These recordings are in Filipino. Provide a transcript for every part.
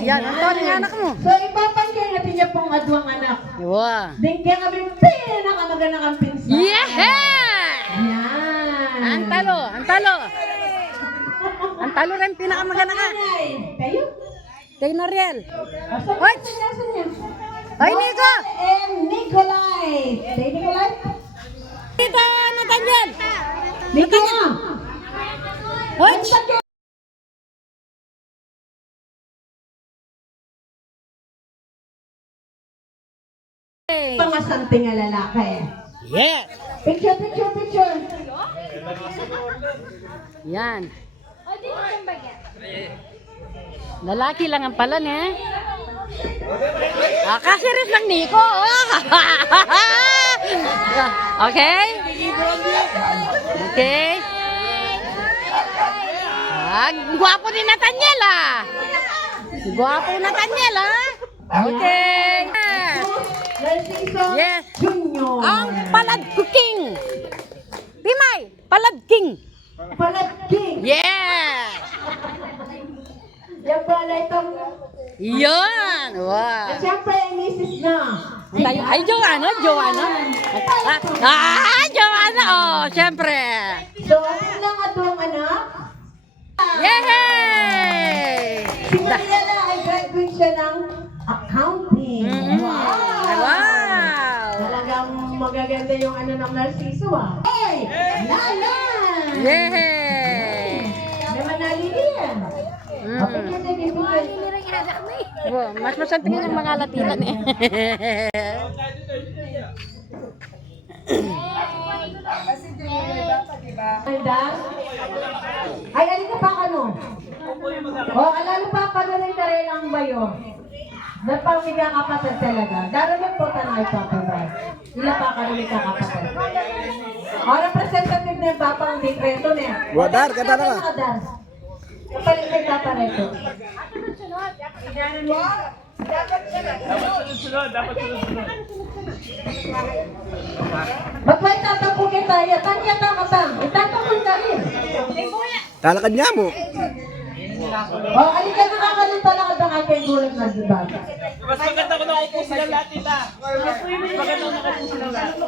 Yan, ang tawag ng anak mo. So, ipapansin natin niya pong adwang anak. Wow. Din kaya kami pinakamagandang ang pinsa. Yeah! Yan. Ang talo, ang talo. Ang talo rin pinakamagana ka. Kayo? Kay Noriel. Hoy! Nasaan niya? Hoy, Nico! And Nicolay. Say Nicolay? Dito, Nathaniel! Nico! Hoy! Pangasanting nga lalaki. Yes! Picture, picture, picture. Yan. Lalaki lang ang palan eh. Kasiris lang Nico. Okay? Okay? Guwapo ni Nathaniel ah. Guwapo Nathaniel ah. Okay. Yes. Junior. Ang palad king. Timay, palad king. Palad king. Yeah. Yan pala itong... Yan. Wow. At siyempre, misis na. Ay, Joanna, Joanna. Joanna, oh, siyempre. So, ano lang adwang anak? Yay! Si Mariela ay graduate siya ng accounting. Wow! Talagang magaganda yung ano ng Narciso ah. Hey! Lala! Yay! Naman naliliyan. Okay, kasi bibigyan. Wow, mas masantingin yung mga latilan eh. Ay, alin ka pa ano? Alala pa pa na rin karelang bayo. Napamiga kapatid talaga. Darating po tanay pa po ba? Ila pa ka rin kakapatid. Representative na yung papang dekreto niya. Wadar, kata na ka. Kapalit may papareto. Ba't may tatampo kita? Yatan kita matang. Itatampo ka rin. Talakad niya mo. Alin ka nakakalit talaga ng aking gulat na diba? Mas maganda ko na upo sila lahat, tita. Mas maganda ko na upo sila lahat.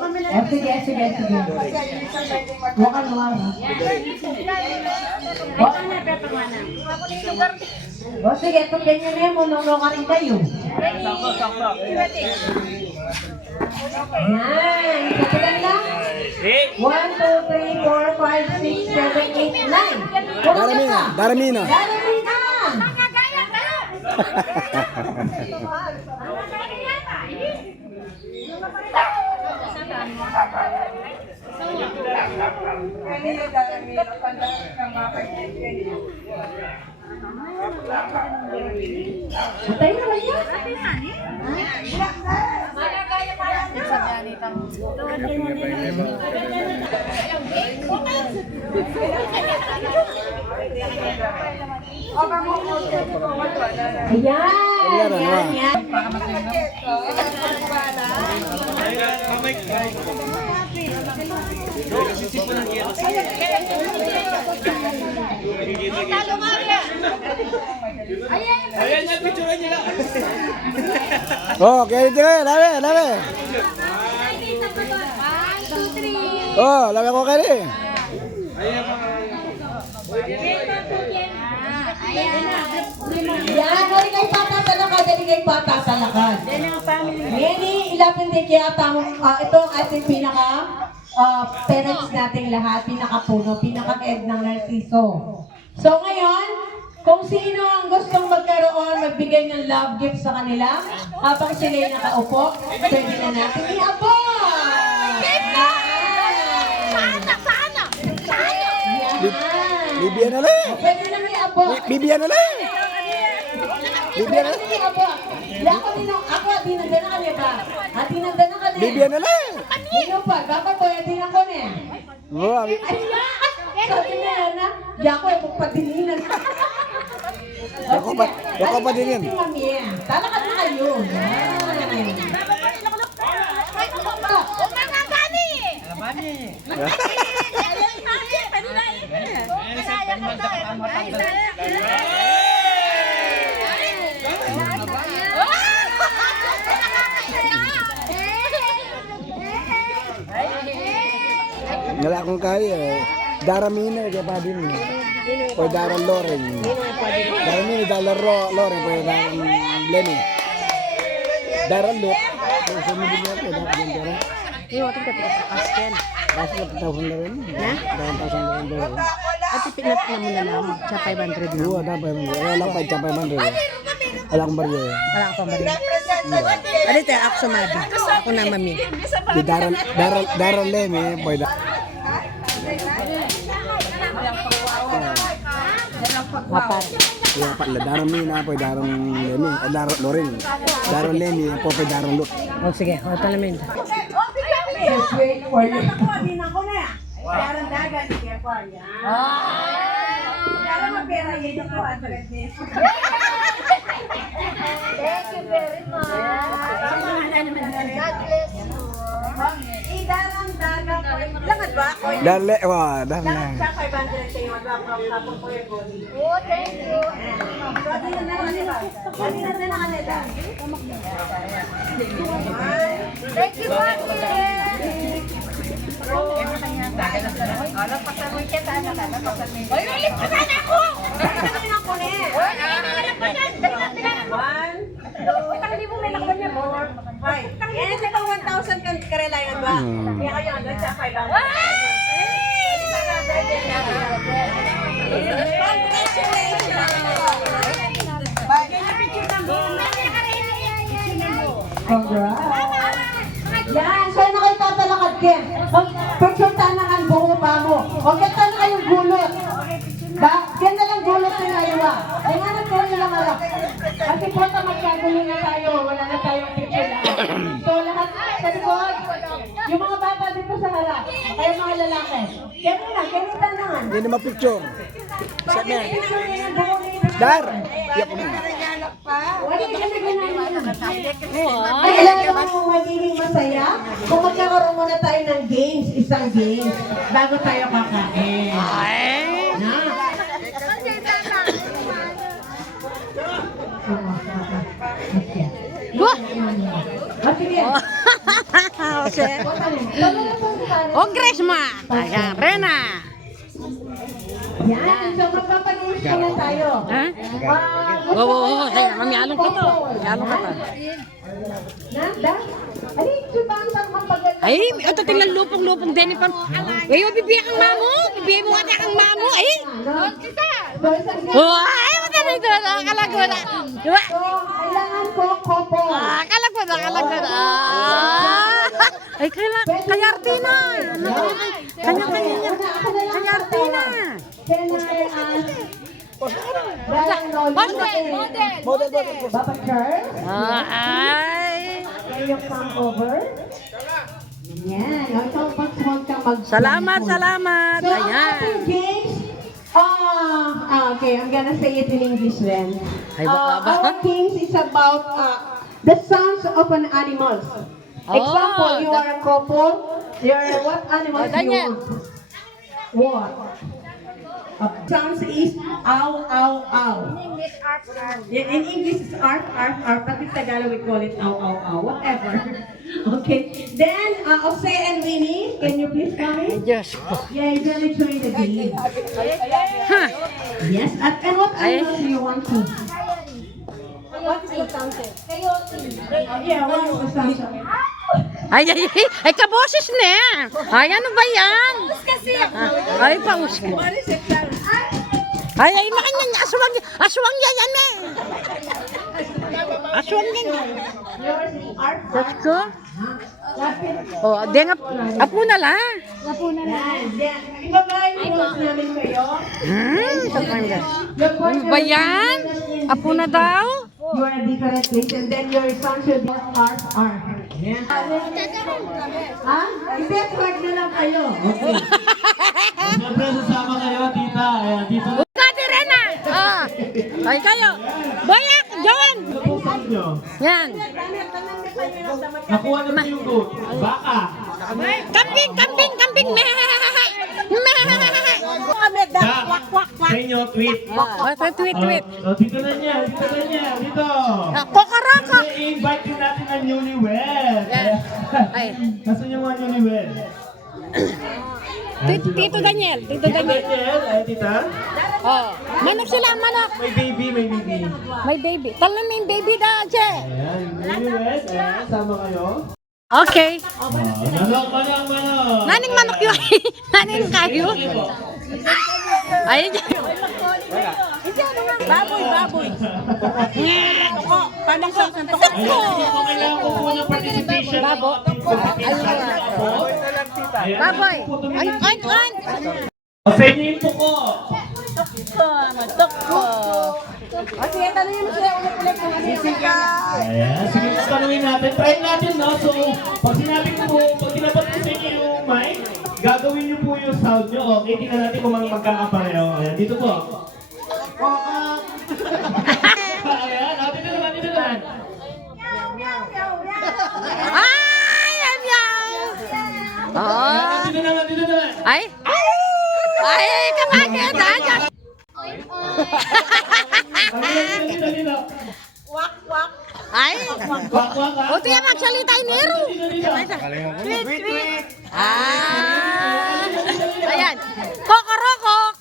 Sige. Huwag ka naman. Sige, itong ganyan na yun, munong ka rin kayo. Sakto. Yan, katulan lang. 1, 2, 3, 4, 5, 6, 7, 8, 9. Darami na. Atay na lang yan. Ayan. Ayan yung picture nila. Oh, kaya dito lave. Oh, lave ko kaya. Yan, dali kay patatalakad. Ngayon, ilapin din kaya tamang, ito ang ating pinaka parents nating lahat, pinaka-puno, pinaka-head ng Narciso. So ngayon, kung sino ang gustong magkaroon, magbigay ng love gift sa kanila, habang sila'y nakaupo, pwede na natin i-abot! Sana! Bibiyan na lang. Pwede na may abo. Bibiyan na lang. Bibiyan na lang. Pwede na may abo. Ako dinagdana ka niya ba? Dinagdana ka niya. Bibiyan na lang. Ino pa, baka po, din ako niya. Oh, Ay, sabi na yan na, di ako ay magpadilinan. Ako pa din yan. Talakad na kayo. Wala akong kaya eh. Daramina, kaya pa din. O Daran Loren. Daramina, Daran Loren, o Daran Lenny. Daran Lot. Kung sumibig niya ako, dapat yung Daran. Iyo, ating kapit-asken. Kasi na 1,000 na rin. Ha? 1,000 na rin. At ipinat na mo na lang. Sa 500 na. Oo, dapat. Wala lang pa, 500. Wala akong barya eh. Wala ka pa ba rin? Ano ito, ako sumadi. Ako na mami. Di Daran Lenny, boy da. Wapat. Kaya pala, Daran Mina, boy Daran Lenny. Daran Loren. Daran Lenny, po Daran Lot. O sige, o talamin. Just wait for you. Thank you very much. God bless you. Dale, wah, dale. Oh, thank you. Thank you, Oy, ulit pa sana ako! Yan, saan na kayo tatalakad, Ken? Picture tanakan buo pa mo. O, ganda na kayong gulot. Ganda lang gulot na naiwa. Tingnan ko yung lang alak. Kasi po, magkagulo na tayo. Wala na tayong picture lahat. So, lahat sa likod. Yung mga bata dito sa harap. Kayo mga lalaki. Ganun lang, ganun tanangan. Hindi naman picture. Bakit picture niya yung buo niya? Dar! Iyak ko na. Wala ka na ganun. Ay, alam mo magiging masaya kung magkakaroon muna tayo ng games, isang games, bago tayo kakain. Na? Ah, sige. O, Gresma! Ayan, Rena! Yan, so magpapag-games muna tayo. Ha? Oo, ay, mami, along ka to. Along ka to. Nanda? Alin, subang sa mapag- Ay, ito tingnan lupong-lupong din pa. Ay, bibigyan kang mamo. Bibigyan mo ata kang mamo. Ay! Oh, ay, madami ito. Akalago na. Diba? So, kailangan ko couple. Akalago na, akalago na. Ay, kaya Artina. Kanya-kanya. Kanya Artina. Can I ask? Model. Papa Charles? Ay. Can you come over? Yan. Ikaw, huwag kang mag- Salamat. So, ang Ayan. ating games, okay, I'm gonna say it in English then. Ay, baka ba? Our games is about the sounds of an animal. Example, you are a couple. What animals do you Daniel. want? What? Sounds is ow, ow, ow. English art. In English, it's arf, but in Tagalog we call it ow, ow, ow, whatever. Okay. Then, Jose and Winnie, can you please come in? Diyos ko. Yeah, you're gonna join the game. Ha? Yes, and what animals do you want to? Yeah, what is the sound? Ay, kaboses na. Ay, ano ba yan? Ay, paus ka. Ay, makanya niya. Aswang yan eh. Aswang yan. Yours is arf, Diyos ko. Lapit. Oh, di nga. Apo na lang. Yan, yan. Ibabay yung roles namin kayo. Your Ano ba yan? Apo na daw? You are a different place and then your son should be R. Yan. Ha? Hindi, swag na lang kayo. Okay. Siyempre, sasama kayo, tita. Ayan, dito na Kati Rena! Ah. Ay kayo! Bayak! John! po sa inyo. Yan! Nakuha na po yung goat. Baka. Kambing! Kambing! Kambing! Meh! Meh! Duck. Sa inyo, tweet. Tweet, tweet. Dito na niya, dito na niya, dito. Kokoroko! I-invite din natin ang newlywed. Ay. Nasaan yung mga newlywed? Tito Daniel. Tito Tita Daniel. Daniel, ay tita. Oh. Manok sila, manok. May baby, may baby. May baby. Talan mo yung baby da, Che. Ayan, newlywed. Ayan, sama kayo. Okay. Manok. Naning manok yun. Naning kayo. Ay, baboy. Paano sa Tuko. Kailangan ko po ng participation. Babo. Ayan. Baboy. Ay. Sa inyo yung puko. Okay, tanongin mo sila ulit kung ano yung Ayan, sige po tanungin natin. Try natin, no? So, pag sinabi ko po, pag tinapat ko sa inyo yung mic, gagawin niyo po yung sound niyo. Okay, tingnan natin kung magkakapareho. Ayan, dito po. Ayan, dito naman, dito naman. Ay, yan yan. Oh. Dito naman, dito naman. Ay. Ay, kapagod. Dito. Ay. Wak, ha? Buti yan magsalita yung Nero. Dito. Ah. Ayan. Kokorokok.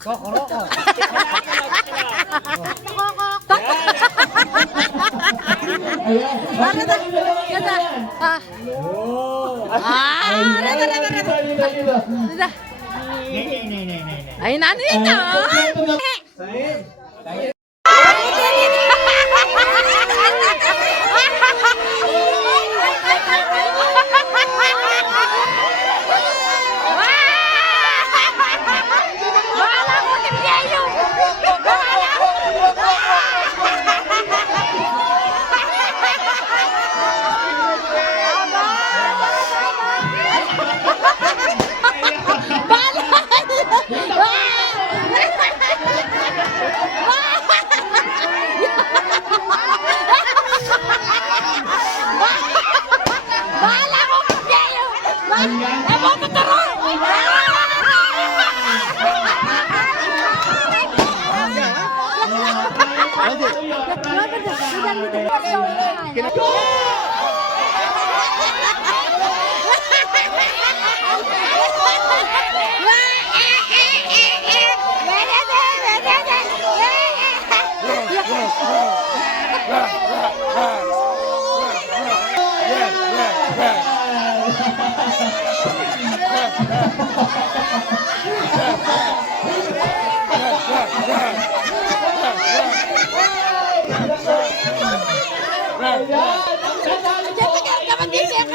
Ayan. Ganda. Ah. Ah. Dito. Ay, nano ito? Wala ko ni Piayo. Bahala ko kay Piayo. Ebo ko taro. Kapag-isip